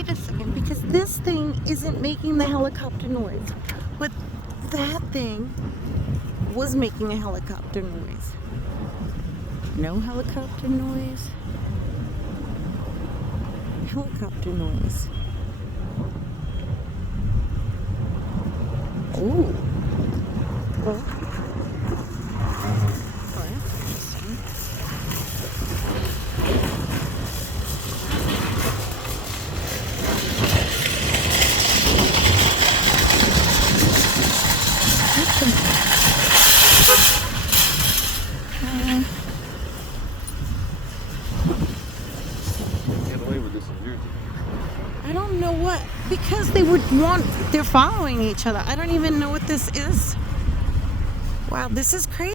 wait a second, because this thing isn't making the helicopter noise, but that thing was making a helicopter noise. No helicopter noise. Helicopter noise. Ooh. Well, interesting. Get away with this in Jersey. I don't know what, because they're following each other. I don't even know what this is. Wow, this is crazy.